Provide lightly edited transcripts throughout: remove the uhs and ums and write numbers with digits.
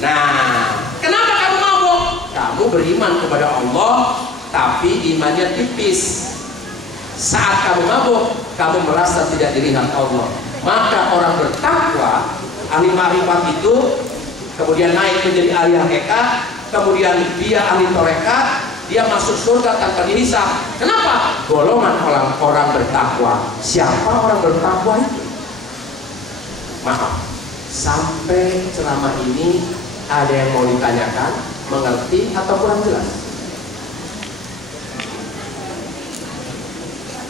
Nah, kenapa kamu mabuk? Kamu beriman kepada Allah, tapi imannya tipis. Saat kamu mabuk, kamu merasa tidak dilihat Allah. Maka orang bertakwa, ahli ma'rifat itu, kemudian naik menjadi ahli hakikat, kemudian dia ahli torekat, dia masuk surga tanpa dihisab. Kenapa? Golongan orang bertakwa. Siapa orang bertakwa itu? Maaf, sampai ceramah ini ada yang mau ditanyakan, mengerti atau kurang jelas?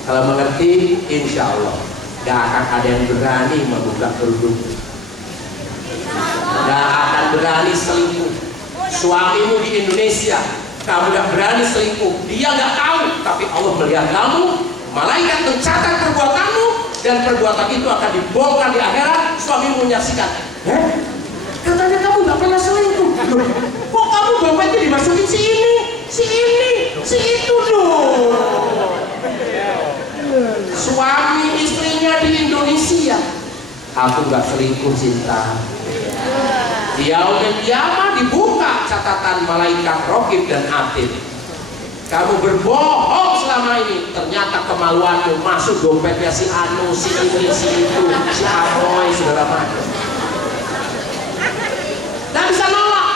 Kalau mengerti, insya Allah gak akan ada yang berani membuka kerudung, gak akan berani selingkuh. Suamimu di Indonesia, kamu gak berani selingkuh, dia gak tahu, tapi Allah melihat kamu. Malaikat mencatat perbuatanmu, dan perbuatan itu akan dibongkar di akhirat. Suamimu menyaksikan, katanya kamu gak pernah selingkuh, kok kamu dompetnya dimasukin si ini, si itu loh. Suami istrinya di Indonesia, aku gak selingkuh cinta. Yaumul kiamah dibuka catatan malaikat Raqib dan Atid. Kamu berbohong selama ini, ternyata kemaluanmu masuk dompetnya si Anu, si ini, si itu, si Aboy, segala macam. Dan bisa nolak.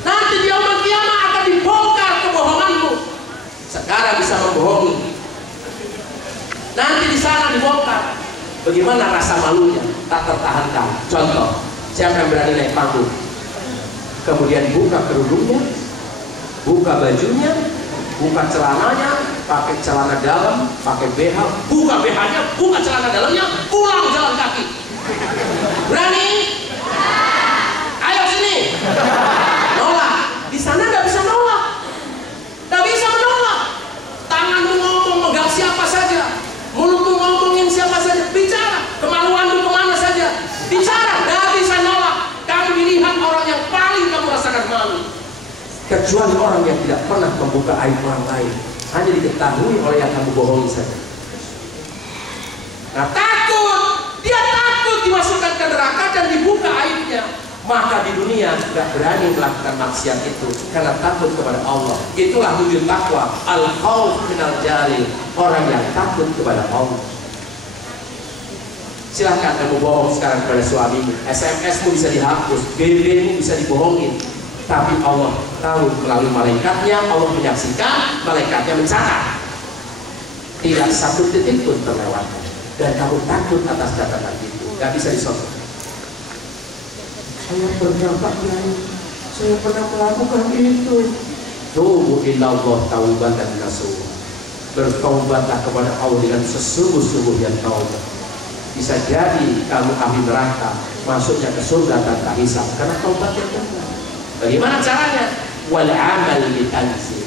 Nanti di yaumul kiamah akan dibongkar kebohonganmu. Sekarang bisa membohongi, nanti di sana dibongkar. Bagaimana rasa malunya? Tak tertahankan. Contoh, siapa yang berani naik panggung, kemudian buka kerudungnya, buka bajunya, buka celananya, pakai celana dalam, pakai BH, buka BH-nya, buka celana dalamnya, pulang jalan kaki. Berani? Ayo sini. Nolak. Di sana nggak bisa nolak, nggak bisa menolak. Tanganmu ngomong megang siapa saja, mulutmu ngomongin siapa saja, bicara. Kemaluanmu kemana saja, bicara. Nggak bisa nolak. Kamu dilihat orang yang paling kamu rasakan malu. Kecuali orang yang tidak pernah membuka aib orang lain, hanya diketahui oleh yang kamu bohongi saja. Nah, takut, dia takut dimasukkan ke neraka dan dibuka aibnya. Maka di dunia tidak berani melakukan maksiat itu karena takut kepada Allah. Itulah wujud takwa, al-khauf minal jalil, orang yang takut kepada Allah. Silahkan kamu bohong sekarang kepada suamimu, SMS-mu bisa dihapus, BB-mu bisa dibohongin, tapi Allah tahu melalui malaikatnya. Allah menyaksikan, malaikatnya mencatat, tidak satu titik pun terlewatkan, dan kamu takut atas catatan itu. Gak bisa disosok. Saya pernah Pak Kiai, saya pernah melakukan itu. Tubu ilallah taubatan nasuha. Bertaubatlah kepada Allah dengan sesungguh-sungguhnya taubat. Bisa jadi kamu ahli neraka, masuknya ke surga tanpa hisab karena taubat yang benar. Bagaimana caranya? Wal amal bitanzil.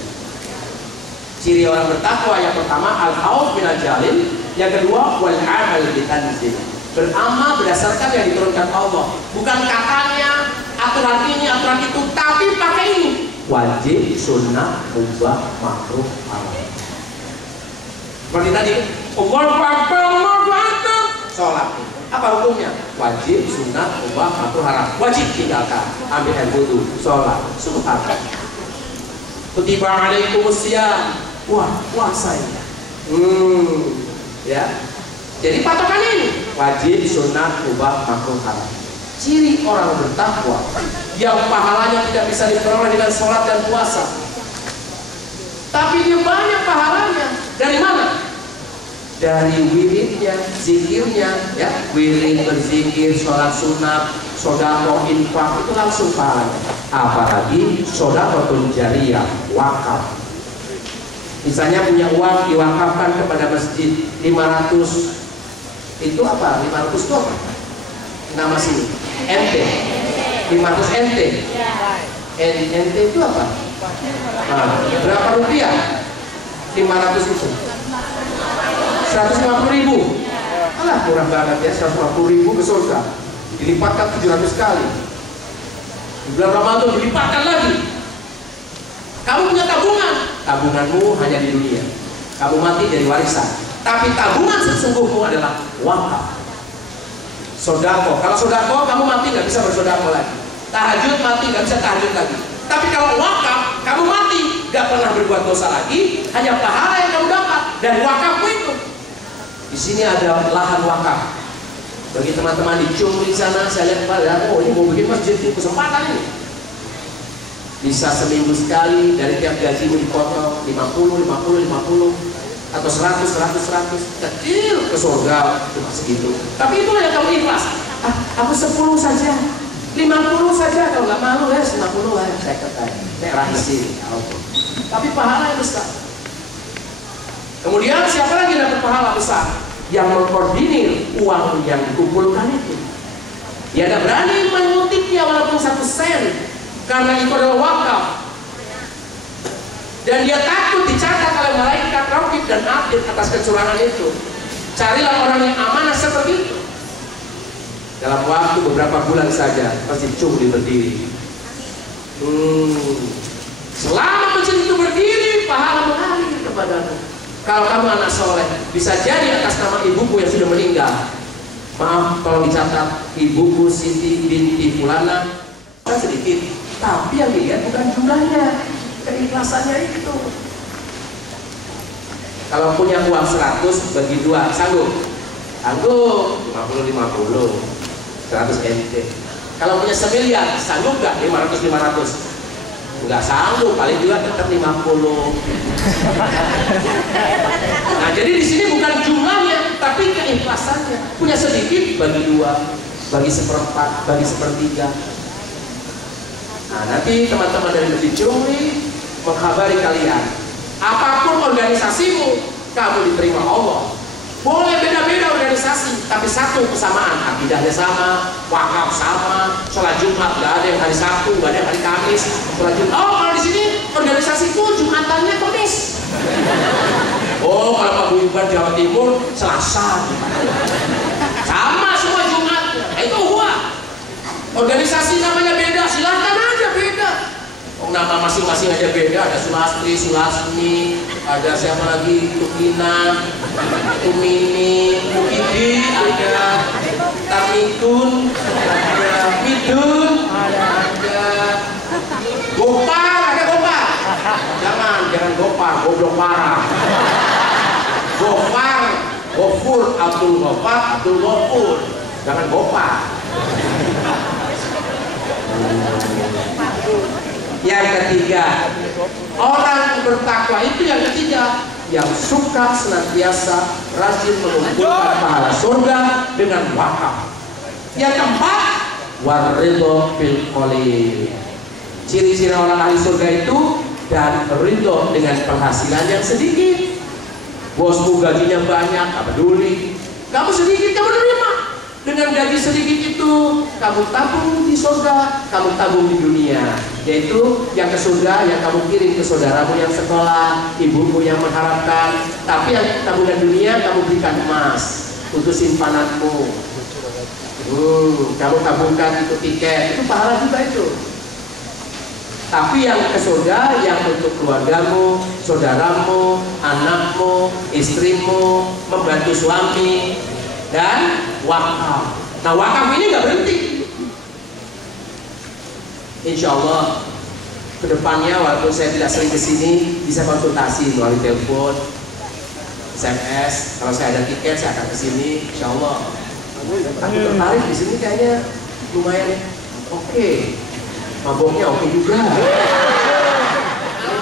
Ciri orang bertakwa yang pertama al-khauf minal jalil, yang kedua wal amal bitanzil. Beramal berdasarkan yang diturunkan Allah, bukan katanya, aturan ini, aturan itu, tapi pakai ini. Wajib, sunnah, mubah, makruh, halal. Seperti tadi, Allahu Akbar, Allahu Akbar, sholat. Apa hukumnya? Wajib, sunnah, mubah, makruh, haram. Wajib tinggalkan, ambil air wudu, sholat, subhanallah. Kutiba alaikumusiyam, wah puasa ini. Ya. Jadi patokan ini wajib, sunnah, mubah, makruh, haram. Ciri orang bertakwa yang pahalanya tidak bisa diperoleh dengan sholat dan puasa, tapi dia banyak pahalanya. Dari mana? Dari wiridnya, zikirnya, ya. Wirid, berzikir, sholat sunat, sodako, infak, itu langsung pahalanya. Apalagi sodakotun jariyah, wakaf. Misalnya punya uang diwakafkan kepada masjid 500. Itu apa? 500 itu apa? Nama sini NT 500 NT. NT itu apa? Nah, berapa rupiah? 500 itu 150.000. Alah, murah banget ya, 150.000 ke surga. Dilipatkan 700 kali. Di bulan Ramadan dilipatkan lagi. Kamu punya tabungan, tabunganmu hanya di dunia. Kamu mati dari warisan. Tapi tabungan sesungguhmu adalah wakaf, sodako. Kalau sodako, kamu mati nggak bisa bersodako lagi. tahajud mati, nggak bisa tahajud lagi. Tapi kalau wakaf, kamu mati, nggak pernah berbuat dosa lagi, hanya pahala yang kamu dapat dari wakafmu itu. Di sini ada lahan wakaf. Bagi teman-teman di Cung di sana, saya lihat pada, oh ini mau bikin masjid, ini kesempatan ini. Bisa seminggu sekali dari tiap gajimu dipotong 50, 50, 50 atau 100, 100, 100, kecil ke surga cuma segitu. Tapi itulah yang kamu ikhlas. Aku 10 saja, 50 saja, kalau nggak malu ya 50 lah, saya katakan, saya rahisi. Tapi pahala yang besar. Kemudian siapa lagi dapat pahala besar? Yang mengkoordinir uang yang dikumpulkan itu. Dia tidak berani mengutipnya walaupun 1 sen, karena itu adalah wakaf. Dan dia takut dicatat oleh malaikat Raqib dan Atid atas kecurangan itu. Carilah orang yang amanah seperti itu. Dalam waktu beberapa bulan saja pasti Cung berdiri. Selama masjid itu berdiri, pahala mengalir kepadamu. Kalau kamu anak soleh, bisa jadi atas nama ibuku yang sudah meninggal. Maaf kalau dicatat ibuku Siti binti Fulana, sedikit, tapi yang dilihat bukan jumlahnya, keikhlasannya itu. Kalau punya uang 100 bagi 2, sanggup? Sanggup, 50-50. 100 MT. Kalau punya 1 miliar, sanggup nggak 500-500? Nggak sanggup, paling juga tetap 50. Nah, jadi di sini bukan jumlahnya, tapi keikhlasannya. Punya sedikit bagi 2, bagi 1/4, bagi 1/3. Nah, nanti teman-teman dari Masjid Jumri mengkhabari kalian, apapun organisasimu, kamu diterima Allah. Boleh beda-beda organisasi, tapi satu kesamaan, akidahnya sama, wakaf sama, sholat Jumat nggak ada yang hari Sabtu, nggak ada yang hari Kamis. Sholat Jumat, oh kalau di sini organisasiku Jumatannya Kamis. Oh kalau Pak Guyuban Jawa Timur Selasa. Sama semua Jumatnya. Itu huwa. Organisasi namanya beda, silahkan aja beda. Oh, nama masing-masing aja beda, ada Sulastri, Sulasmi, ada siapa lagi, Tukina, Tumini, Mukidi, ada Tarmikun, ada Midun, ada Gopar, ada Gopar. Jangan Gopar, goblok parah. Gopar, Gofur, Abdul Gopar, Abdul Gofur. Jangan Gopar. Yang ketiga, orang bertakwa itu yang ketiga, yang suka senantiasa rajin mengumpulkan pahala surga dengan wakaf. Yang keempat, waridho bil qalil. Ciri-ciri orang ahli surga itu dan ridho dengan penghasilan yang sedikit. Bosmu gajinya banyak, tak peduli. Kamu sedikit, kamu terima. Dengan gaji sedikit itu, kamu tabung di surga, kamu tabung di dunia. Yaitu yang ke surga, yang kamu kirim ke saudaramu yang sekolah, ibumu yang mengharapkan. Tapi yang tabungan dunia, kamu berikan emas untuk simpananmu. Kamu tabungkan itu tiket, itu pahala juga itu. Tapi yang ke surga, yang untuk keluargamu, saudaramu, anakmu, istrimu, membantu suami, dan wakaf. Nah, wakaf ini nggak berhenti. Insya Allah kedepannya, walaupun saya tidak sering kesini, bisa konsultasi melalui telepon, SMS. Kalau saya ada tiket, saya akan kesini. Insya Allah. Aku tertarik di sini, kayaknya lumayan. Oke, maboknya oke juga.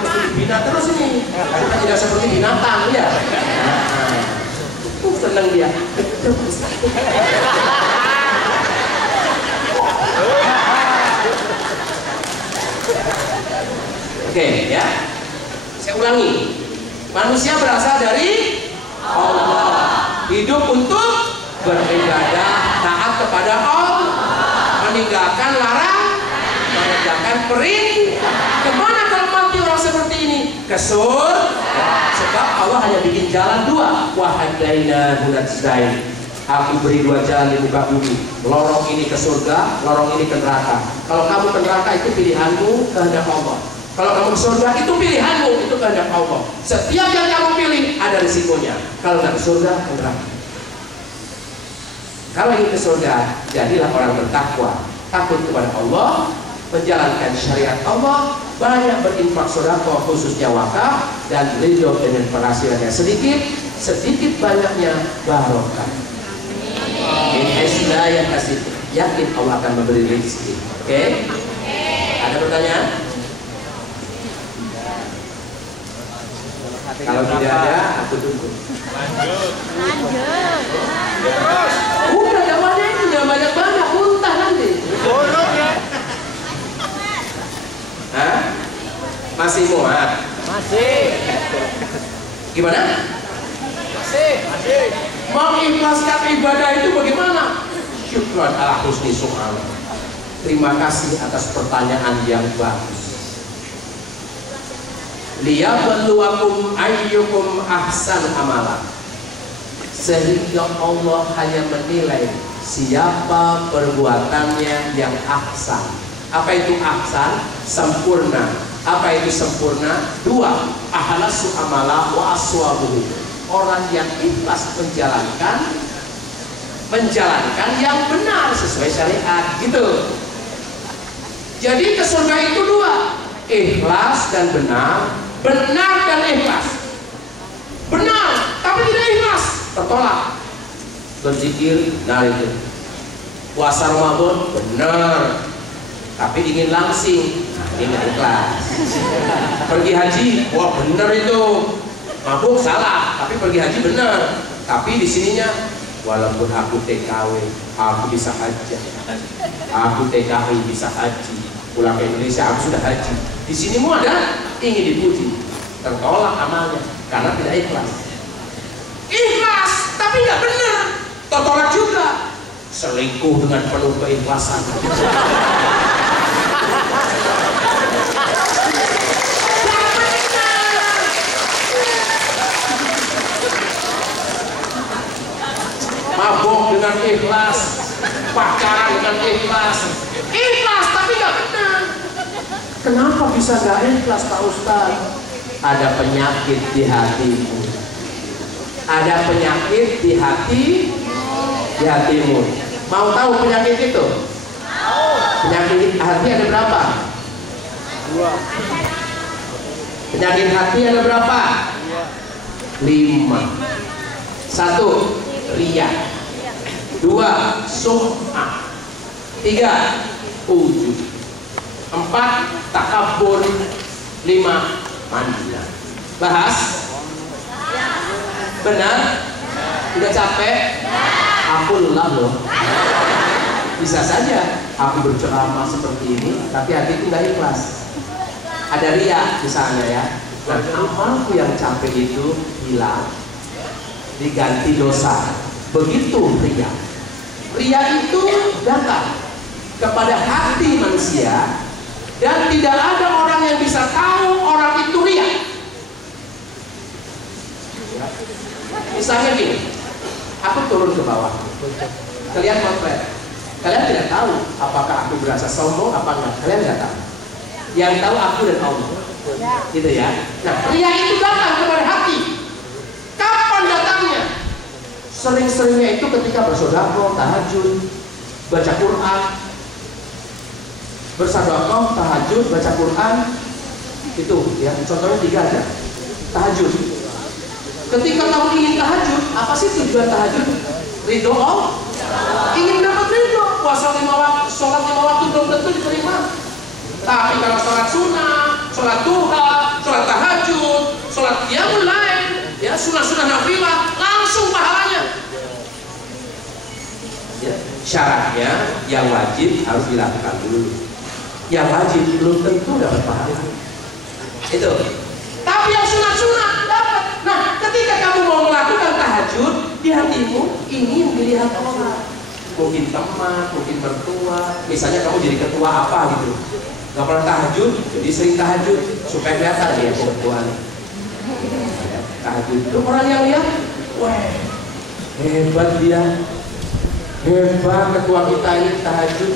Mesti dibina terus ini. Kita tidak seperti binatang, ya. Senang dia. Oke, ya. Saya ulangi. Manusia berasal dari Allah. Hidup untuk beribadah, taat kepada Allah, meninggalkan larang, mengerjakan perintah. Kemana kalau mati orang seperti ini? Ke surga. Sebab Allah hanya bikin jalan 2. Wahadaina hunajdain. Aku beri 2 jalan di muka bumi. Lorong ini ke surga, lorong ini ke neraka. Kalau kamu ke neraka itu pilihanmu, kehendak Allah. Kalau kamu ke surga itu pilihanmu, itu kehendak Allah. Setiap yang kamu pilih ada risikonya. Kalau nggak ke surga, ke neraka. Kalau ingin ke surga, jadilah orang bertakwa. takut kepada Allah, menjalankan syariat Allah, banyak berinfak sedekah khususnya wakaf, dan ridho dengan penghasilan yang sedikit, sedikit banyaknya barokah. Yang kasih yakin Allah akan memberi rezeki. Oke? Ada pertanyaan? Kalau tidak ada, aku tunggu. Lanjut. Udah jawabannya itu jangan banyak-banyak, muntah nanti. Hah? Masih muat? Masih. Gimana? Masih. Mengikhlaskan ibadah itu bagaimana? Syukran ala husni su'al. Terima kasih atas pertanyaan yang bagus. Liyabluwakum ayyukum ahsan amala. Sehingga Allah hanya menilai siapa perbuatannya yang ahsan. Apa itu ahsan? Sempurna. Apa itu sempurna? Dua, ahlasu amala wa aswabuhu. Orang yang ikhlas menjalankan yang benar sesuai syariat, gitu. Jadi ke surga itu dua, ikhlas dan benar, benar dan ikhlas. Benar tapi tidak ikhlas, tertolak. Berzikir, nah itu. Puasa Ramadan, benar tapi ingin langsing, nah ini nggak ikhlas. Pergi haji, wah benar itu. Mabuk salah, tapi pergi haji benar. Tapi di sininya, walaupun aku TKW, aku bisa haji. Aku TKW bisa haji. Pulang ke Indonesia, aku sudah haji. Di sini mau ada ingin dipuji, tertolak amalnya karena tidak ikhlas. Ikhlas, tapi nggak benar, tertolak juga. Selingkuh dengan penuh keikhlasan. Mabok dengan ikhlas, pacaran dengan ikhlas, ikhlas tapi nggak benar. Kenapa bisa nggak ikhlas Pak Ustaz? Ada penyakit di hatimu. Ada penyakit di hatimu. Mau tahu penyakit itu? Penyakit hati ada berapa? 2. Penyakit hati ada berapa? 5. 1. Riya. 2. Sum'ah. 3. Ujub. 4. Takabur. 5. Mandilah. Bahas? Benar? Udah capek? Aku lelah loh. Bisa saja aku berceramah seperti ini, tapi hatiku tidak ikhlas. Ada riya misalnya ya. Dan amalku yang capek itu hilang, diganti dosa. Begitu riya. Riya itu datang kepada hati manusia dan tidak ada orang yang bisa tahu orang itu riya. Misalnya gini, aku turun ke bawah, kalian motret, kalian tidak tahu apakah aku berasa sombong apa enggak, kalian tidak tahu. Yang tahu aku dan Allah, gitu ya. Nah, riya itu datang kepada hati. Kapan datangnya? Sering-seringnya itu ketika bersedekah, tahajud, baca Quran, bersedekah, tahajud, baca Quran, itu ya. Contohnya 3 aja. Tahajud. Ketika kamu ingin tahajud, apa sih tujuan tahajud? Ridho Allah. Ingin dapat ridho. Puasa 5 waktu, sholat 5 waktu belum tentu diterima. Tapi kalau sholat sunnah, sholat duha, sholat tahajud, sholat qiyamul lail, ya sunnah-sunnah nafilah, langsung pahalanya. Ya, syaratnya yang wajib harus dilakukan dulu. Yang wajib belum tentu dapat pahala. Itu. Tapi yang sunnah-sunnah dapat. Nah, ketika kamu mau melakukan tahajud, di hatimu ingin dilihat orang. Mungkin teman, mungkin mertua. Misalnya kamu jadi ketua apa gitu. Gak pernah tahajud, jadi sering tahajud supaya kelihatan dia ketuaan. Tahajud itu orang yang lihat, wah hebat dia, hebat ketua kita ini tahajud.